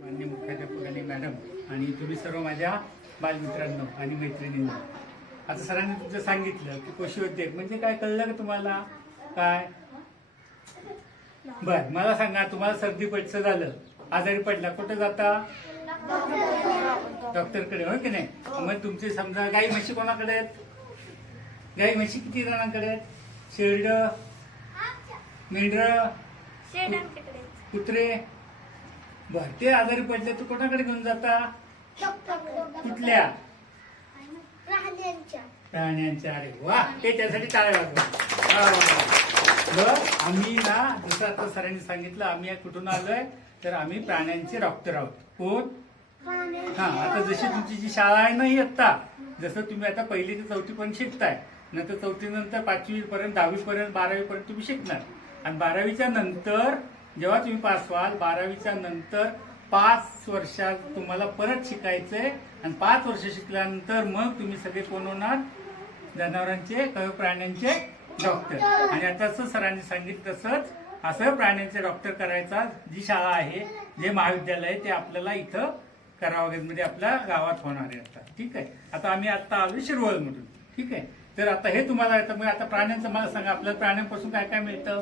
मान्य मुख्याध्यापक आणि मॅडम आणि तुम्ही सर्व माझ्या बालमित्रांनो आणि मैत्रिणींनो. आता सरांनी तुमचं सांगितलं की कोशिवद्योग म्हणजे काय कळलं का तुम्हाला? काय? बर मला सांगा तुम्हाला सर्दी पडचं झालं आजारी पडला कुठं जाता? डॉक्टरकडे हो की नाही? मग तुमचे समजा गाई म्हशी कोणाकडे आहेत? गाई म्हशी किती जणांकडे आहेत? शेरड? मेंढर? कुत्रे? बर ते आजारी पडले तर कोणाकडे घेऊन जाता? कुठल्या? प्राण्यांच्या अरे वा ते त्यासाठी टाळ्या वाजवा. बर आम्ही ना जसं आता सरांनी सांगितलं आम्ही या कुठून आलोय तर आम्ही प्राण्यांचे डॉक्टर आहोत. कोण? हा आता जशी तुमची जी शाळा आहे ना ही आता जसं तुम्ही आता पहिली ते चौथी पर्यंत शिकताय नंतर चौथी नंतर पाचवी पर्यंत दहावी पर्यंत बारावी पर्यंत तुम्ही शिकणार. आणि बारावीच्या नंतर जेव्हा तुम्ही पास व्हाल बारावीच्या नंतर पाच वर्षात तुम्हाला परत शिकायचंय आणि पाच वर्ष शिकल्यानंतर मग तुम्ही सगळे कोण होणार? जनावरांचे काही प्राण्यांचे डॉक्टर. आणि आता सरांनी सांगितलं तसंच असं प्राण्यांचे डॉक्टर करायचा जी शाळा आहे जे महाविद्यालय आहे ते आपल्याला इथं करावागेमध्ये म्हणजे आपल्या गावात होणार आहे आता. ठीक आहे? आता आम्ही आता आलो शिरवळमधून ठीक आहे? तर आता हे तुम्हाला येतं मग आता प्राण्यांचं मला सांगा. आपल्याला प्राण्यांपासून काय काय मिळतं?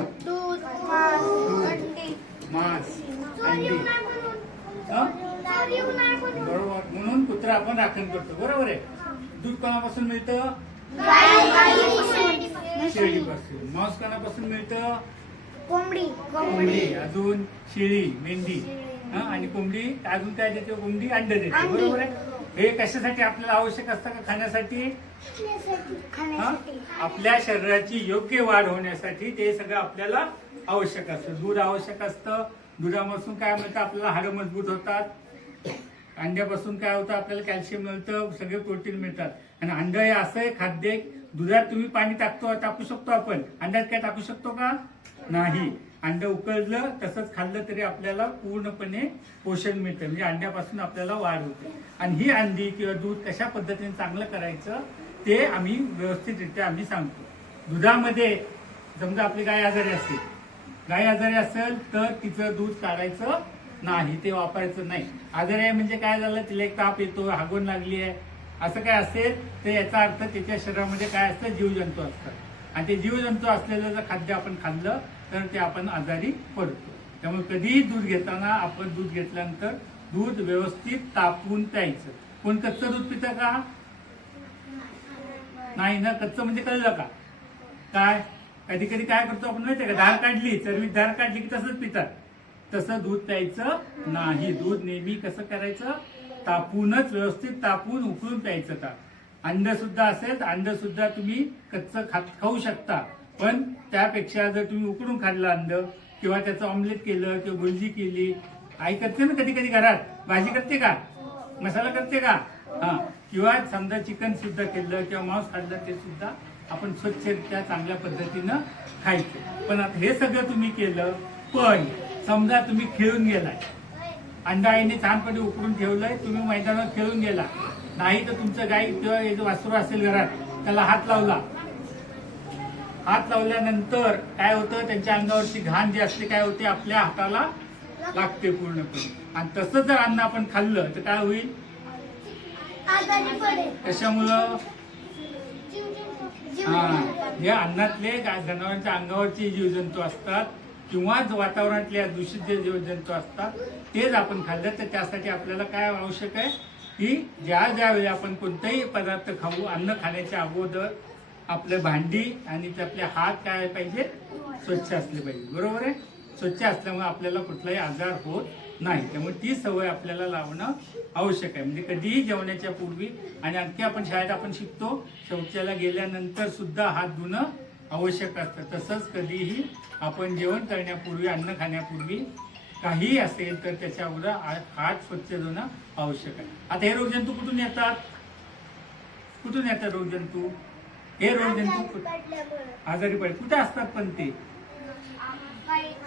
दूध मांस अंडी. मांस अंडी? बरोबर. म्हणून कुत्रा आपण राखण करतो. बरोबर आहे? दूध कोणापासून मिळतं? शेळीपासून. मांस कोणापासून मिळतं? कोंबडी. कोंबडी. अजून शेळी मेंढी. हं? आणि कोंबडी? अजून काय देते? कोंबडी अंड देते. बरोबर आहे? हे कशासाठी आपल्याला आवश्यक असतं का खाण्यासाठी? हं? आपल्या शरीराची योग्य वाढ होण्यासाठी ते सगळं आपल्याला आवश्यक असतं. दूध आवश्यक असतं. दुधापासून काय मिळतं? आपल्याला हाडं मजबूत होतात. अंड्यापासून काय होतं? आपल्याला कॅल्शियम मिळतं. सगळे प्रोटीन मिळतात. आणि अंड हे असं आहे खाद्य आहे, दुधात तुम्ही पाणी टाकतो टाकू शकतो आपण. अंड्यात काय टाकू शकतो का? नाही. अंड उकळलं तसंच खाल्लं तरी आपल्याला पूर्णपणे पोषण मिळतं. म्हणजे अंड्यापासून आपल्याला वाढ होते. आणि ही अंडी किंवा दूध कशा पद्धतीने चांगलं करायचं ते आम्ही व्यवस्थितरित्या आम्ही सांगतो. दुधामध्ये समजा आपली गाय आजारी असते गाय आजारी असेल तर तिचं दूध काढायचं नाही ते वापरायचं नाही. आजारी आहे म्हणजे काय झालं तिला एक ताप येतो हागून लागली आहे. असं काय असेल तर याचा अर्थ त्याच्या शरीरामध्ये काय असतं जीवजंतू असतात. आणि ते जीवजंतू असलेलं जर खाद्य आपण खाल्लं तर ते आपण आजारी पडतो. त्यामुळे कधीही दूध घेताना आपण दूध घेतल्यानंतर दूध व्यवस्थित तापून प्यायचं. कोण कच्चं दूध पितं का? नाही ना? कच्चं म्हणजे कळलं का? काय? कधी कधी काय करतो आपण माहितीये का? धार काढली चरवीत धार काढली की तसंच पितात. तसं दूध प्यायचं नाही. दूध नेहमी कसं करायचं? तापूनच व्यवस्थित तापून उकळून प्यायचं का अंड सुद्धा असेल अंड सुद्धा तुम्ही कच्चं खात खाऊ शकता. पण त्यापेक्षा जर तुम्ही उकडून खाल्लं अंड किंवा त्याचं ऑमलेट केलं किंवा भुर्जी केली आई करते ना कधी कधी घरात? भाजी करते का? मसाला करते का? हा. किंवा समजा चिकन सुद्धा केलं किंवा मांस खाल्लं ते सुद्धा आपण स्वच्छरित्या चांगल्या पद्धतीनं खायचं. पण आता हे सगळं तुम्ही केलं पण समजा तुम्ही खेळून गेलाय. अंडा आईने छानपणे उकडून ठेवलंय तुम्ही मैदानावर खेळून गेला. नाही तर तुमचं गाई किंवा हे जो वासरू असेल घरात त्याला हात लावला. हात लावल्यानंतर काय होतं? त्यांच्या अंगावरची घाण जी असते काय होते? आपल्या हाताला लागते पूर्णपणे. आणि तसं जर अन्न आपण खाल्लं तर काय होईल? जीव हा. या अन्नातले जनावरांच्या अंगावरचे जीवजंतू असतात किंवा वातावरणातले दूषित जे जीवजंतू असतात तेच आपण खाल्लं तर त्यासाठी आपल्याला काय आवश्यक आहे? की ज्या ज्या वेळी आपण कोणताही पदार्थ खाऊ अन्न खाण्याच्या अगोदर आपले भांडी आणि ते आपले हात काय पाहिजे? स्वच्छ असले पाहिजे. बरोबर आहे? स्वच्छ असल्यामुळे आपल्याला कुठलाही आजार होत नाही. त्यामुळे ती सवय आपल्याला लावणं आवश्यक आहे. म्हणजे कधीही जेवण्याच्या पूर्वी आणि आणखी आपण शाळेत आपण शिकतो शौचाला गेल्यानंतर सुद्धा हात धुणं आवश्यक असतं. तसंच कधीही आपण जेवण करण्यापूर्वी अन्न खाण्यापूर्वी काही असेल तर त्याच्या अगोदर हात स्वच्छ धुणं आवश्यक आहे. आता हे रोगजंतू कुठून येतात? कुठून येतात रोगजंतू? हे रोगजंतू कुठ- आजारी पडे कुठे असतात पण ते?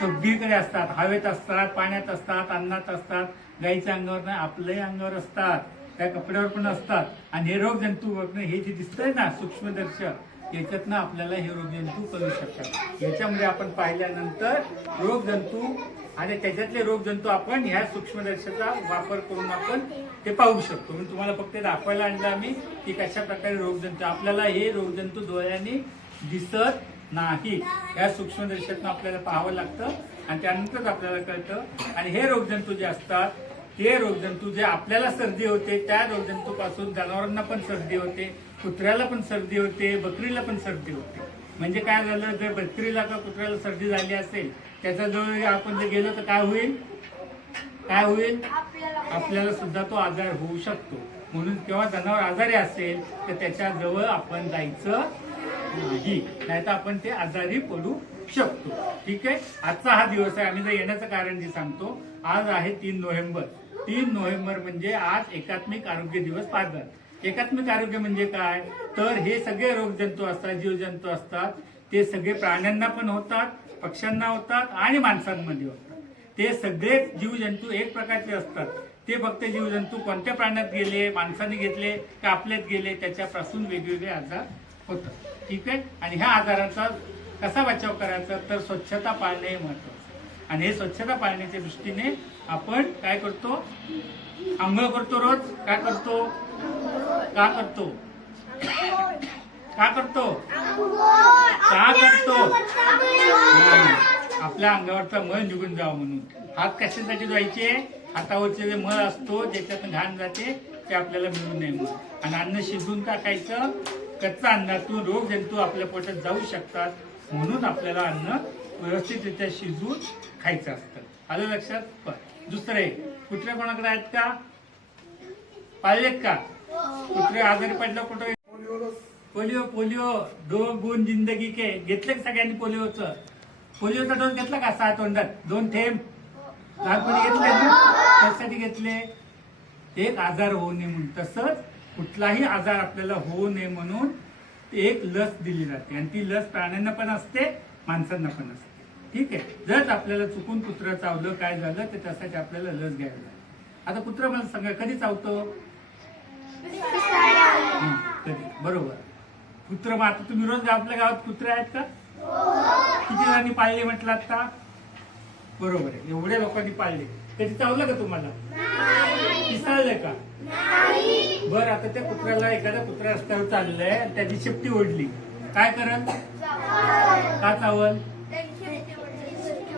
सगळीकडे असतात. हवेत असतात पाण्यात असतात अन्नात असतात गाईच्या अंगावर नाही आपल्याही अंगावर असतात. त्या कपड्यावर पण असतात. आणि हे रोग जंतू बघणं हे जे दिसतंय ना सूक्ष्मदर्शक याच्यातनं आपल्याला हे रोगजंतू कळू शकतात. याच्यामध्ये आपण पाहिल्यानंतर रोगजंतू आणि त्याच्यातले रोगजंतू आपण ह्या सूक्ष्मदर्शकाचा वापर करून आपण ते पाहू शकतो. म्हणून तुम्हाला फक्त दाखवायला आणलं आम्ही की कशा प्रकारे रोगजंतू आपल्याला हे रोगजंतू डोळ्याने दिसत नाही या सूक्ष्मदर्शकातून आपल्याला पाहावं लागतं आणि त्यानंतरच आपल्याला कळतं. आणि हे रोगजंतू जे असतात ते रोगजंतू जे आपल्याला सर्दी होते त्या रोगजंतूपासून जनावरांना पण सर्दी होते कुत्र्याला पण सर्दी होते बकरीला पण सर्दी होते. म्हणजे काय झालं जर बत्रीला का कुत्र्याला सर्दी झाली असेल त्याचा जवळ आपण जर गेलो तर काय होईल? काय होईल? आपल्याला सुद्धा तो आजार होऊ शकतो. म्हणून किंवा जनावर आजारी असेल तर त्याच्याजवळ आपण जायचं नाही. नाहीतर आपण ते आजारी पडू शकतो. ठीक आहे? आजचा हा दिवस आहे. आम्ही जर येण्याचं कारण जे सांगतो आज आहे तीन नोव्हेंबर. तीन नोव्हेंबर म्हणजे आज एकात्मिक आरोग्य दिवस पाळतात. एकात्मिक आरोग्य म्हणजे काय? तर हे सगळे रोगजंतू असतात जीवजंतू असतात. ते सगळे प्राण्यांना पण होतात पक्ष्यांना होतात आणि माणसांमध्ये होतात. ते सगळे जीवजंतू एक प्रकारचे असतात. ते फक्त जीवजंतू कोणत्या प्राण्यात गेले माणसाने घेतले का आपल्यात गेले त्याच्यापासून वेगवेगळे आजार होतात. ठीक आहे? आणि ह्या आजारांचा कसा बचाव करायचा? तर स्वच्छता पाळणे हे महत्वाचं आणि हे स्वच्छता पाळण्याच्या दृष्टीने आपण काय करतो? आंघोळ करतो रोज. काय करतो? का करतो? का करतो? का करतो? आपल्या अंगावरचा मळ निघून जावं म्हणून. हात कशासाठी जायचे हातावरचे जे मळ असतो ज्याच्यातून घाण जाते ते आपल्याला मिळू नये म्हणून. आणि अन्न शिजवून टाकायचं कच्चा अन्नातून रोग जंतू आपल्या पोटात जाऊ शकतात म्हणून आपल्याला अन्न व्यवस्थितरित्या शिजवून खायचं असतं. आलं लक्षात? पण कुठल्या कोणाकडे आहेत का? पाळलेत का? कुत्रे आजारी पडलं कुठं? पोलिओ पोलिओ दो गुण जिंदगी के घेतले का सगळ्यांनी पोलिओचं? पोलिओचा डोस घेतला का सहा तोंडात? दोन थेंब. लहानपणी घेतले त्यासाठी घेतले? एक आजार होऊ नये म्हणून. तसंच कुठलाही आजार आपल्याला होऊ नये म्हणून एक लस दिली जाते. आणि ती लस प्राण्यांना पण असते माणसांना पण असते. ठीक आहे? जर आपल्याला चुकून कुत्रं चावलं काय झालं तर त्यासाठी आपल्याला लस घ्यावी लागते. आता कुत्रं मला सांगा कधी चावतो? हं, कधी बरोबर. कुत्र मग आता तुम्ही रोज आपल्या गावात कुत्रे आहेत का? किती जणांनी पाळले म्हटलं आता? बरोबर आहे. एवढ्या लोकांनी पाळले. कधी चावलं का तुम्हाला? पिसाळलं का? बर आता त्या कुत्र्याला एखाद्या कुत्र्या रस्त्यावर चाललंय आणि त्याची शेपटी ओढली. काय करल? का चावल?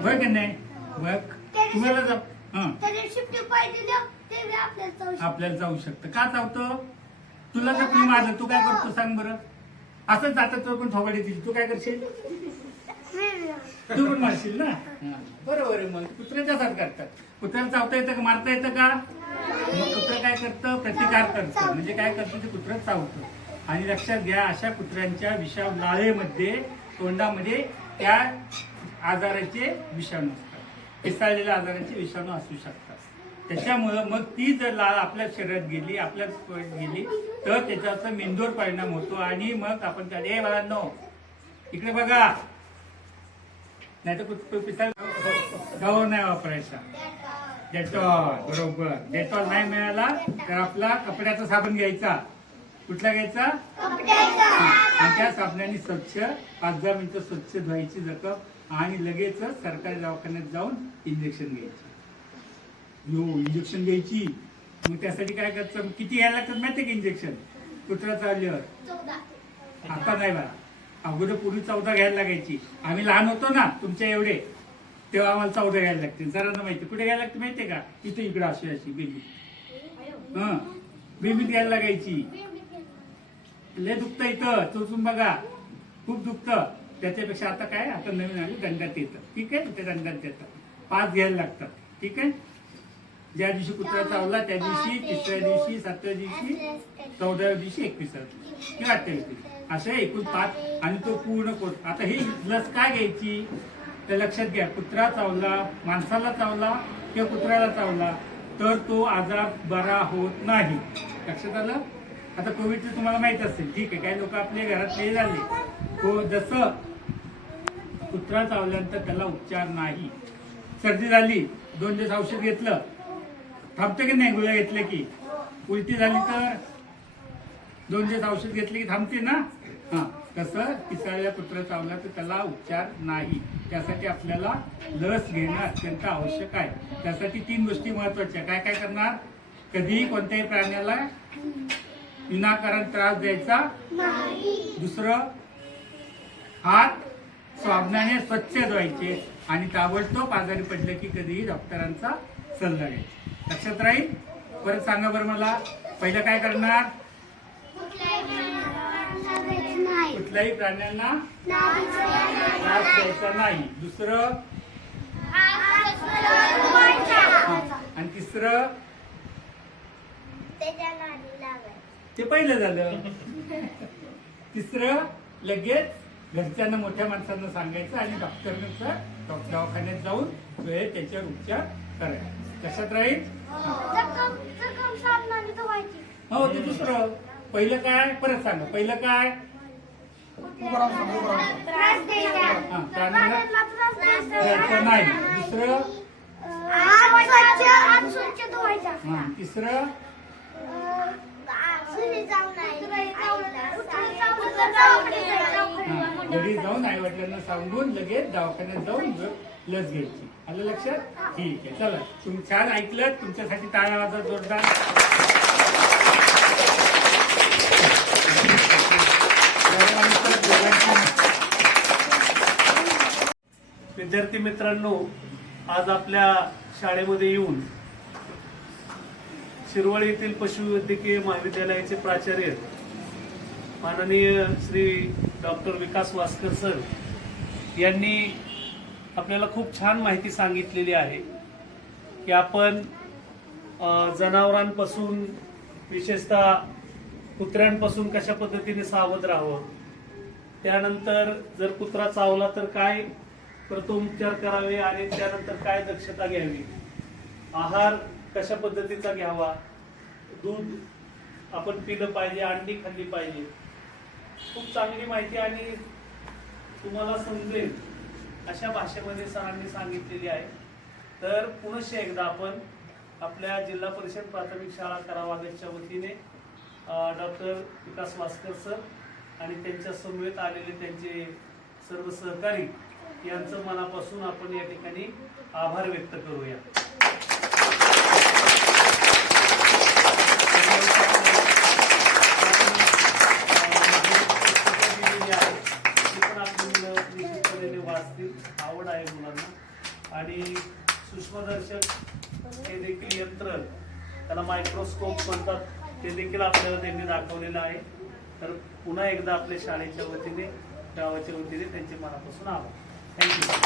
बघ का नाही? मग तुम्हाला हं. शिफ्ट पाहिजे ते आपल्याला जाऊ शकतं. आपल्याला जाऊ शकतं. का चावतं तुला जर कुणी मारलं तू काय करतो सांग बरं. असंच जातात तर पण थोबाडी दिली तू काय करशील? तू पण मारशील ना? बरोबर आहे मग. कुत्र्याच्या साथ करतात. कुत्र्याला चावता येतं का? मारता येतं का? मग कुत्रं काय करतं? प्रतिकार करतं. म्हणजे काय करतं? ते कुत्रं चावतं. आणि लक्षात घ्या अशा कुत्र्यांच्या विषा लाळेमध्ये तोंडामध्ये त्या आजाराचे विषाणू असतात. पिसाळलेल्या आजाराचे विषाणू असू शकतात. त्याच्यामुळं मग ती जर लाळ आपल्या शरीरात गेली आपल्या गेली तर त्याच्याचा मेंदूवर परिणाम होतो आणि मग आपण त्या ए बाळांनो इकडे बघा. नाही तर पिसाळ गवळ नाही वापरायचा. डेटॉल बरोबर. डेटॉल नाही मिळाला तर आपला कपड्याचा साबण घ्यायचा. कुठला घ्यायचा? आणि त्या साबणाने स्वच्छ पाच दहा मिनिटं स्वच्छ धुवायची जखम आणि लगेचच सरकारी दवाखान्यात जाऊन इंजेक्शन घ्यायची. यो इंजेक्शन घ्यायची. मग त्यासाठी काय करायचं किती घ्यायला लागतात माहितीये का इंजेक्शन कुत्रा चावल्यावर? चौदा. आता नाही बघा अगोदर पूर्वी चौदा घ्यायला लागायची. आम्ही लहान होतो ना तुमच्या एवढे. तेव्हा आम्हाला चौदा घ्यायला लागते जरा माहिती. कुठे घ्यायला लागते माहितीये का? इथे इकडे अशी अशी बेबी हा. बेबीत घ्यायला लागायची. लय दुखतं इथं. चोचून बघा. खूप दुखतं. त्याच्यापेक्षा आता काय आता नवीन आली दंडात येतं ठीक आहे? ते दंडात येतं पाच घ्यायला लागतात. ठीक आहे? ज्या दिवशी कुत्रा चावला त्या दिवशी तिसऱ्या दिवशी सातव्या दिवशी चौदाव्या दिवशी एकविसाव्या दिवशी. किंवा अठ्ठावीस दिवशी असे एकूण पाच आणि तो पूर्ण कोर्स आता ही लस काय घ्यायची? तर लक्षात घ्या कुत्रा चावला माणसाला चावला किंवा कुत्र्याला चावला तर तो आजार बरा होत नाही. लक्षात आलं? आता कोविडचं तुम्हाला माहीत असेल. ठीक आहे काही लोक आपल्या घरातले झाले. तो जसं कुत्रा चावल्यानंतर त्याला उपचार नाही. सर्दी झाली दोन दिवस औषध घेतलं. थांबते की नाही? गोळ्या घेतल्या की? उलटी झाली तर? दोन दिवस औषध घेतले की थांबते ना? हा तसं पिसाळलेला कुत्रा चावला तर त्याला उपचार नाही. त्यासाठी आपल्याला लस घेणं अत्यंत आवश्यक आहे. त्यासाठी तीन गोष्टी महत्त्वाच्या काय काय करणार? कधीही कोणत्याही प्राण्याला विनाकारण त्रास द्यायचा. दुसरं हात साबणाने स्वच्छ धुवायचे आणि ताबडतोब आजारी पडलं की कधीही डॉक्टरांचा सल्ला घ्यायचा. लक्षात राहील? परत सांगा बरं मला. पहिलं काय करणार? कुठल्याही प्राण्यांना त्रास द्यायचा नाही. दुसरं? आणि तिसरं? ते पहिलं झालं. तिसरं? लगेच? घरच्यांना मोठ्या माणसांना सांगायचं आणि डॉक्टरनं दवाखान्यात जाऊन वेळ त्याच्यावर उपचार करायचा लक्षात राहील? हो ते दुसरं. पहिलं काय? परत सांगा. पहिलं काय? हा, नाही दुसरं? हा तिसरं? सुनी घरी जाऊन आई वडिलांना सांगून लगेच दवाखान्यात जाऊन लस घ्यायची. आलं लक्षात? ठीक आहे. चला. तुम्ही छान ऐकलं तुमच्यासाठी टाळ्या वाजत जोरदार. विद्यार्थी मित्रांनो आज आपल्या शाळेमध्ये येऊन शिरवळ येथील पशुवैद्यकीय महाविद्यालयाचे प्राचार्य माननीय श्री डॉक्टर विकास वासकर सर यांनी आपल्याला खूप छान माहिती सांगितलेली आहे की आपण जनावरांपासून विशेषतः कुत्र्यांपासून कशा पद्धतीने सावध राहावं? त्यानंतर जर कुत्रा चावला तर काय प्रथमोपचार करावे आणि त्यानंतर काय दक्षता घ्यावी? आहार कशा पद्धतीचा घ्यावा? दूध आपण पिलं पाहिजे अंडी खाल्ली पाहिजे. खूप चांगली माहिती आणि तुम्हाला समजेल अशा भाषेमध्ये सरांनी सांगितलेली आहे. तर पुनश्च एकदा आपण आपल्या जिल्हा परिषद प्राथमिक शाळा करावागतच्या वतीने डॉक्टर विकास वासकर सर आणि त्यांच्या समवेत आलेले त्यांचे सर्व सहकारी यांचं मनापासून आपण या ठिकाणी आभार व्यक्त करूया ती पण आपली मुलं निश्चितपणे वाचतील आवड आहे मुलांना आणि सूक्ष्मदर्शक हे देखील यंत्र त्याला मायक्रोस्कोप म्हणतात ते देखील आपल्याला त्यांनी दाखवलेलं आहे. तर पुन्हा एकदा आपल्या शाळेच्या वतीने गावाच्या वतीने त्यांचे मनापासून आभार. थँक्यू